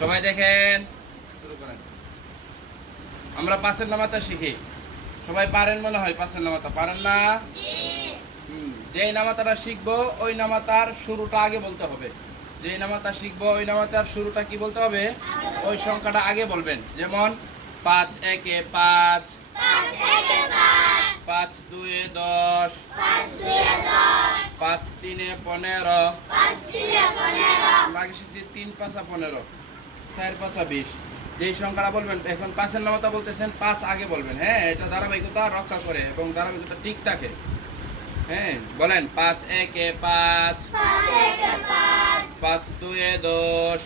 সবাই দেখেন। শুরু করেন। আমরা পাঁচের নামাতা শিখি। সবাই পারেন মনে হয় পাঁচের নামাতা পারেন না? যেই নামাতাটা শিখব ওই নামাতার শুরুটা আগে বলতে হবে। যেই নামাতা শিখব ওই নামাতার শুরুটা কি বলতে হবে? ওই সংখ্যাটা আগে বলবেন। যেমন পাঁচ একে পাঁচ। পাঁচ দুয়ে দশ। পাঁচ তিনে পনেরো। আমরা আগে শিখছি তিন পাঁচা পনেরো। চার পাঁচা বিশ। যেই সংখ্যাটা বলবেন এখন পাঁচের নামতা বলতেছেন পাঁচ আগে বলবেন। হ্যাঁ এটা ধারাবাহিকতা রক্ষা করে এবং ধারাবাহিকতা ঠিক থাকে। হ্যাঁ বলেন পাঁচ একে পাঁচ। পাঁচ দুয়ে দশ।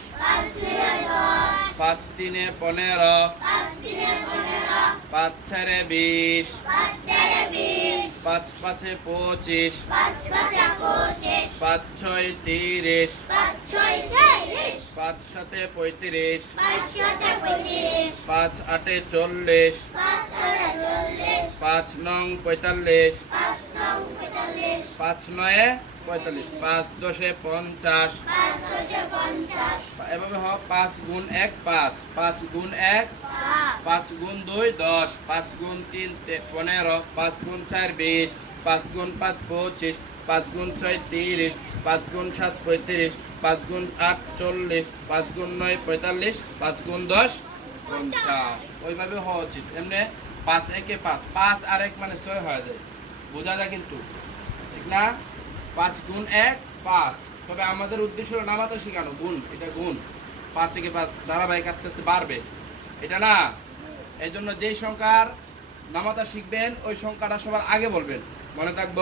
পাঁচ তিনে পনেরো। পাঁচ চারে বিশ। পাঁচ পাঁচে পঁচিশ। পাঁচ ছয় তিরিশ। পাঁচ সাতে পঁয়ত্রিশ। পাঁচ আটে চল্লিশ। পাঁচ নং পঁয়তাল্লিশ। পাঁচ নয়ে পঁয়তাল্লিশ। পাঁচ দশে পঞ্চাশ। এভাবে হোক পাঁচ গুণ এক পাঁচ। পাঁচ গুণ এক। পাঁচ। গুণ দুই দশ। পাঁচ গুণ তিন পনেরো। পাঁচ গুণ চার বিশ। পাঁচ গুণ পাঁচ পঁচিশ। পাঁচ গুণ ছয় তিরিশ, পাঁচ গুণ সাত পঁয়ত্রিশ, পাঁচ গুণ আট চল্লিশ, পাঁচ গুণ নয় পঁয়তাল্লিশ, পাঁচ গুণ দশ, পঞ্চাশ। ওইভাবে হওয়া উচিত। এমনি পাঁচ একে পাঁচ পাঁচ আর এক মানে ছয় হয়ে যায়। বোঝা যায় কিন্তু? ঠিক না? পাঁচ গুণ এক, পাঁচ। তবে আমাদের উদ্দেশ্য নামাতে শেখানো, গুণ, এটা গুণ। পাঁচ থেকে পাঁচ ধারাবাহিক আস্তে আস্তে বাড়বে। এটা না? এই জন্য যেই সংখ্যার নামাতা শিখবেন, ওই সংখ্যাটা সবার আগে বলবেন। মনে থাকব?